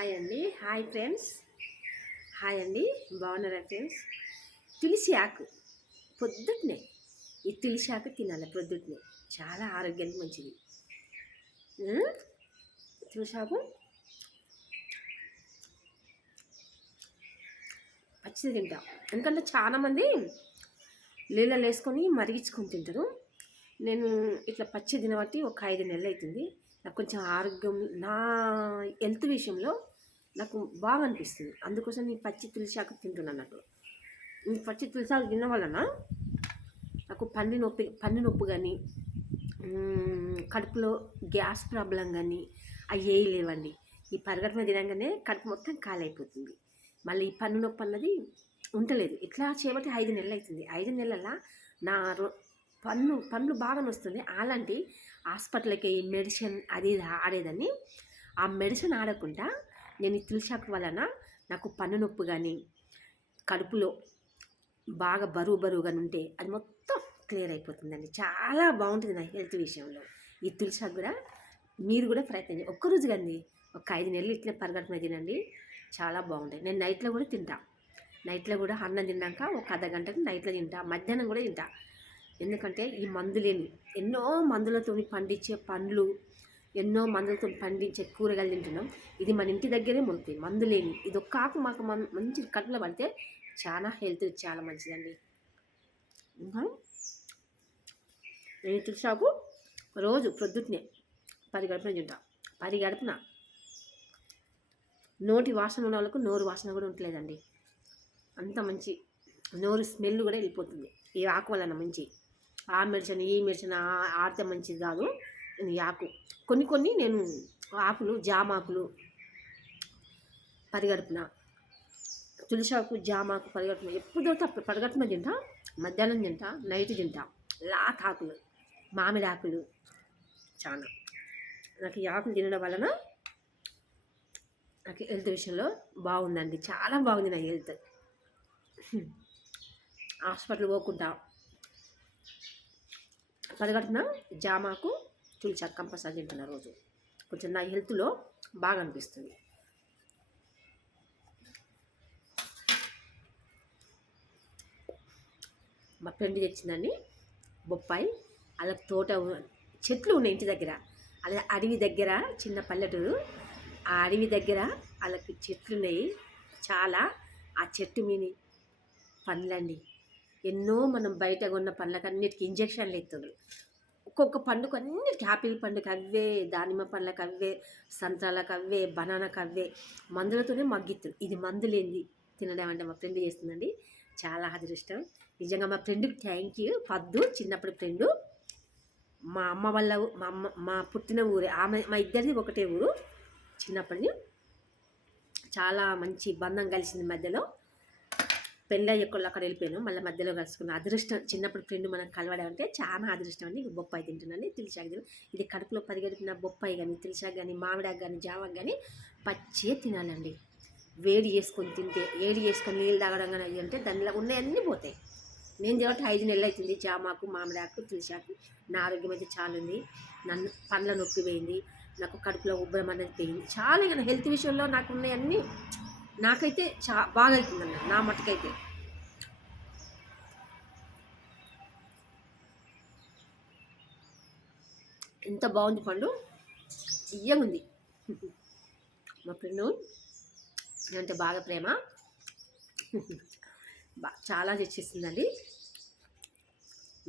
Hi అండి. Hi friends. Hi అండి. బాగున్నారా ఫ్రెండ్స్? తులసి ఆకు పొద్దున్నే ఈ తులసి ఆకు తినాలి పొద్దున్నే. చాలా ఆరోగ్యానికి మంచిది. తులసి ఆకు పచ్చిది తింటాం. ఎందుకంటే చాలామంది నీళ్ళలో వేసుకొని మరిగించుకొని తింటారు. నేను ఇట్లా పచ్చి తినబట్టి ఒక 5 నెలలు అవుతుంది. నాకు కొంచెం ఆరోగ్యం నా హెల్త్ విషయంలో నాకు బాగా అనిపిస్తుంది. అందుకోసం నేను పచ్చి తులసి ఆకు తింటున్నాను. అన్నట్టు ఈ పచ్చి తులసి ఆకు తినడం వలన నాకు పన్ను నొప్పి కానీ కడుపులో గ్యాస్ ప్రాబ్లం కానీ అవి ఏవి లేవండి. ఈ పరిగెట్టడం తినగానే కడుపు మొత్తం ఖాళీ అయిపోతుంది. మళ్ళీ ఈ పన్ను నొప్పి అన్నది ఉండలేదు. ఇట్లా చేయబట్టి 5 నెలలు అవుతుంది. 5 నెలల నా పన్ను బాగా వస్తుంది. అలాంటి హాస్పిటల్కి మెడిసిన్ అది ఆడేదని ఆ మెడిసిన్ ఆడకుండా నేను ఈ తులసి ఆకు వలన నాకు పన్ను నొప్పి కానీ కడుపులో బాగా బరువుగా ఉంటే అది మొత్తం క్లియర్ అయిపోతుందండి. చాలా బాగుంటుంది నా హెల్త్ విషయంలో. ఈ తులసి ఆకు కూడా మీరు కూడా ప్రయత్నం చేయండి. ఒక్కరోజు కానీ ఒక 5 నెలలు ఇట్లా పరిగెట్టడం తినండి. చాలా బాగుంటాయి. నేను నైట్లో కూడా తింటా. నైట్లో కూడా అన్నం తిన్నాక ఒక అర్ధగంటకు నైట్లో తింటా. మధ్యాహ్నం కూడా తింటా. ఎందుకంటే ఈ మందులేని ఎన్నో మందులతో పండించే పండ్లు, ఎన్నో మందులతో పండించే కూరగాయలు తింటున్నాం. ఇది మన ఇంటి దగ్గరే మొలుతాయి, మందులేని. ఇది ఒక్క ఆకు మాకు మంచి కడుపులో పడితే చాలా హెల్త్ చాలా మంచిదండి. నేను తులసి ఆకు రోజు ప్రొద్దునే పరిగడుపున తింటా. పరిగడుపున నోటి వాసన ఉన్న వాళ్ళకు నోరు వాసన కూడా ఉంటలేదండి. అంత మంచి నోరు స్మెల్ కూడా వెళ్ళిపోతుంది ఈ ఆకు వలన. మంచి ఆ మెడిసిన్ ఈ మెడిసిన్ ఆడితే మంచిది కాదు. ఈ ఆకు కొన్ని నేను ఆకులు జామాకులు పరిగడుపున, తులసి ఆకు జామాకు పరిగడుపున ఎప్పుడు దొరికితే అప్పుడు పరిగడుపున తింటా. మధ్యాహ్నం తింటా, నైట్ తింటా. ఆకులు మామిడి ఆకులు చాలా నాకు ఈ ఆకులు తినడం వలన నాకు హెల్త్ విషయంలో బాగుందండి. చాలా బాగుంది నా హెల్త్. హాస్పిటల్ పోకుండా పరిగడుపున జామాకు తులసి ఆకు కంపల్సరీ తింటున్నా రోజు. కొంచెం నా హెల్త్లో బాగా అనిపిస్తుంది. మా ఫ్రెండ్ తెచ్చిందండి బొప్పాయి. అలా తోట చెట్లు ఉన్నాయి ఇంటి దగ్గర. అలా అడవి దగ్గర చిన్న పల్లెటూరు. ఆ అడవి దగ్గర వాళ్ళకి చెట్లు ఉన్నాయి చాలా. ఆ చెట్టు మీద పండ్లండి ఎన్నో. మనం బయట కొన్న పండ్లకు అన్నిటికీ ఇంజక్షన్లు ఇస్తారు. ఒక్కొక్క పండుగ అన్నిటికీ యాపిల్ పండుగ అవే, దానిమ్మ పండ్లకు అవే, సంత్రాలకు అవే, బనానాకు అవే మందులతోనే మగ్గిస్తారు. ఇది మందులేంది తినడం అంటే మా ఫ్రెండ్ చేస్తుందండి. చాలా అదృష్టం నిజంగా. మా ఫ్రెండ్కి థ్యాంక్ యూ. పద్దు చిన్నప్పుడు ఫ్రెండు. మా అమ్మ వాళ్ళ మా పుట్టిన ఊరే ఆమె. మా ఇద్దరిది ఒకటే ఊరు. చిన్నప్పటి చాలా మంచి బంధం కలిసింది. మధ్యలో పెళ్ళి ఎక్కడ అక్కడ వెళ్ళిపోయాను, మళ్ళీ మధ్యలో కలుసుకున్న అదృష్టం. చిన్నప్పుడు ఫ్రెండ్ మనం కలవడం అంటే చాలా అదృష్టం అండి. బొప్పాయి తింటున్నాను, తులసాకు తిన. ఇది కడుపులో పరిగెడుతున్న బొప్పాయి కానీ, తులసాకు కానీ, మామిడాకు కానీ, జామాకు కానీ పచ్చే తినాలండి. వేడి చేసుకొని తింటే, వేడి చేసుకొని నీళ్ళు తాగడం కానీ అంటే దానిలో ఉన్నాయన్నీ పోతాయి. నేను కాబట్టి 5 నెలలు అవుతుంది జామాకు, మామిడాకు, తులసాకు. నా ఆరోగ్యం అయితే చాలా ఉంది. నన్ను పండ్ల నొప్పి పోయింది, నాకు కడుపులో ఉబ్బరం అనేది పోయింది. చాలా ఇక హెల్త్ విషయంలో నాకు ఉన్నాయన్నీ నాకైతే బాగా అవుతుందన్న నా మట్టుకైతే. ఎంత బాగుంది పండు, తీయగుంది. మా ఫ్రెండు అంటే బాగా ప్రేమ, చాలా తెచ్చిస్తుందండి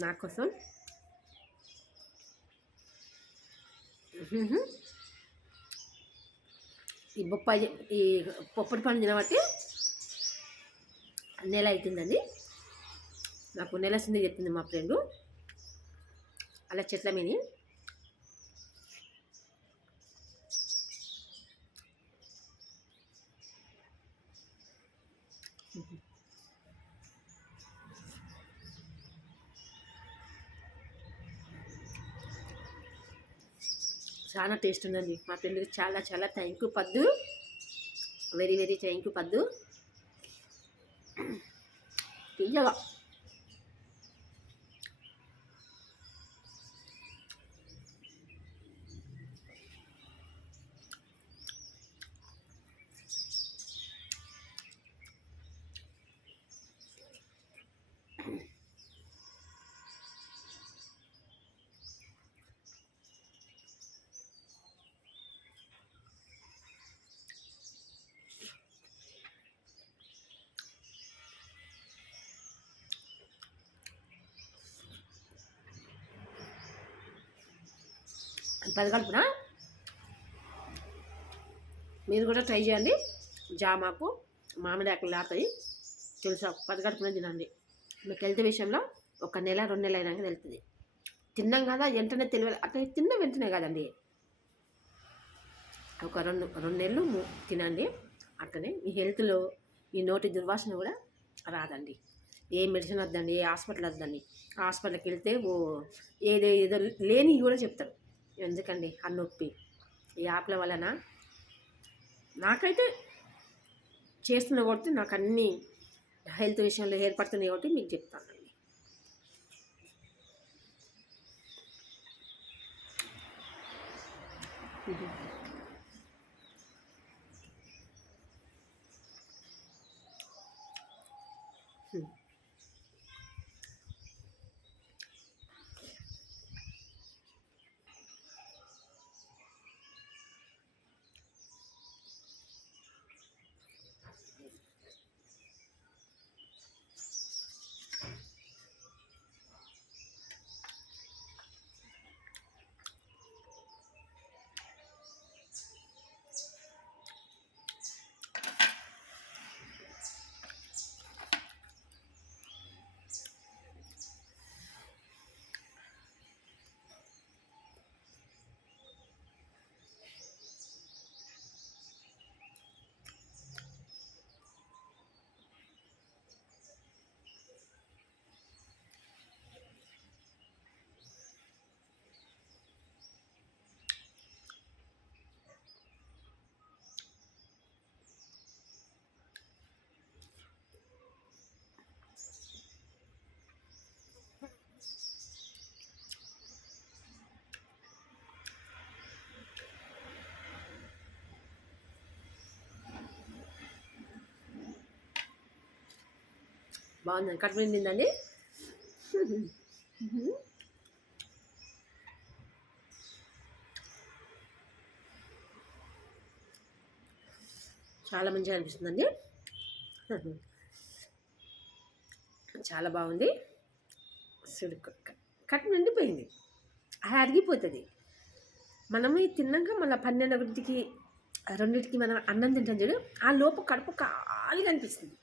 నా కోసం. ఈ బొప్పాయి ఈ పొప్పటి పండు తినబట్టి నెల అవుతుందండి. నాకు నెల సింది చెప్పింది మా ఫ్రెండు. అలా చెట్ల మీద చాలా టేస్ట్ ఉందండి. మా ఫ్రెండ్కి చాలా థ్యాంక్ యూ పద్దు. వెరీ థ్యాంక్ యూ పద్దు. తీయగా పదగడుపున మీరు కూడా ట్రై చేయండి. జామాకు మామిడి ఆకులు లాతాయి తెలుసా, పదగడుపున తినండి. మీకు హెల్త్ విషయంలో 1 నెల 2 నెలలు అయినాక తెలుస్తుంది. తిన్నాం కదా వెంటనే తెలియాలి, అట్లా తిన్న వెంటనే కాదండి, ఒక 2 నెలలు తినండి. అట్లనే మీ హెల్త్లో మీ నోటి దుర్వాసన కూడా రాదండి. ఏ మెడిసిన్ వద్దండి, ఏ హాస్పిటల్ వద్దండి. హాస్పిటల్కి వెళ్తే ఏదో లేని కూడా చెప్తారు. ఎందుకండి ఆ నొప్పి. ఈ ఆకుల వలన నాకైతే చేస్తున్నా కాబట్టి నాకు అన్నీ హెల్త్ విషయంలో ఏర్పడుతున్నాయి కాబట్టి మీకు చెప్తానండి. బాగుందండి, కడుపు నిండిందండి. చాలా మంచిగా అనిపిస్తుందండి. చాలా బాగుంది. కడుపు నిండిపోయింది, అది అరిగిపోతుంది. మనము తిన్నాక మళ్ళీ 12 2కి మనం అన్నం తింటాం చూడు, ఆ లోపు కడుపు ఖాళీగా అనిపిస్తుంది.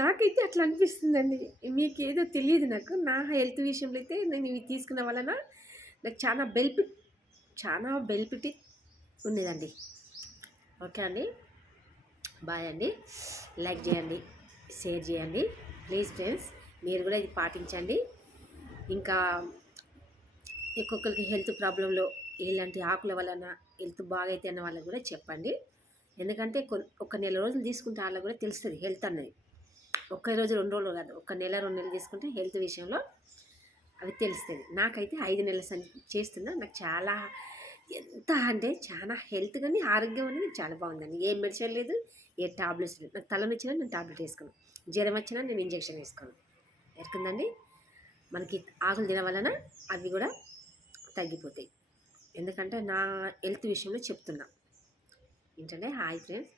నాకైతే అట్లా అనిపిస్తుందండి. మీకేదో తెలియదు. నా హెల్త్ విషయంలో అయితే నేను ఇవి తీసుకున్న వలన నాకు చాలా బెనిఫిట్ ఉండేదండి. ఓకే అండి, బాయ్ అండి. లైక్ చేయండి, షేర్ చేయండి ప్లీజ్ ఫ్రెండ్స్. మీరు కూడా ఇది పాటించండి. ఇంకా ఒక్కొక్కరికి హెల్త్ ప్రాబ్లంలో ఇలాంటి ఆకుల వలన హెల్త్ బాగైతే అన్న వాళ్ళకి కూడా చెప్పండి. ఎందుకంటే 1 నెల రోజులు తీసుకుంటే వాళ్ళకి కూడా తెలుస్తుంది హెల్త్ అన్నది. 1 రోజు 2 రోజులు కాదు, 1 నెల 2 నెలలు తీసుకుంటే హెల్త్ విషయంలో అవి తెలుస్తుంది. నాకైతే 5 నెలల చేస్తున్నా. నాకు చాలా ఎంత అంటే చాలా హెల్త్ కానీ ఆరోగ్యం అనేది చాలా బాగుందండి. ఏ మెడిసిన్ లేదు, ఏ టాబ్లెట్స్ లేదు. నాకు తలనొచ్చినా నేను టాబ్లెట్ వేసుకోను, జ్వరం వచ్చినా నేను ఇంజెక్షన్ వేసుకోను. ఎరుకుందండి, మనకి ఆకులు తిన వలన అవి కూడా తగ్గిపోతాయి. ఎందుకంటే నా హెల్త్ విషయంలో చెప్తున్నా. ఏంటంటే హాయ్ ఫ్రెండ్స్,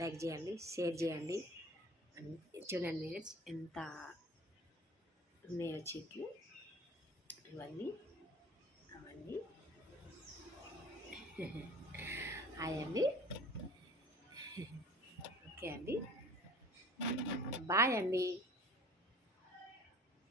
లైక్ చేయండి, షేర్ చేయండి. చూడండి ఎంత ఉన్నాయో చెట్లు, ఇవన్నీ అవన్నీ. హాయ్ అండి, ఓకే అండి, బాయ్ అండి.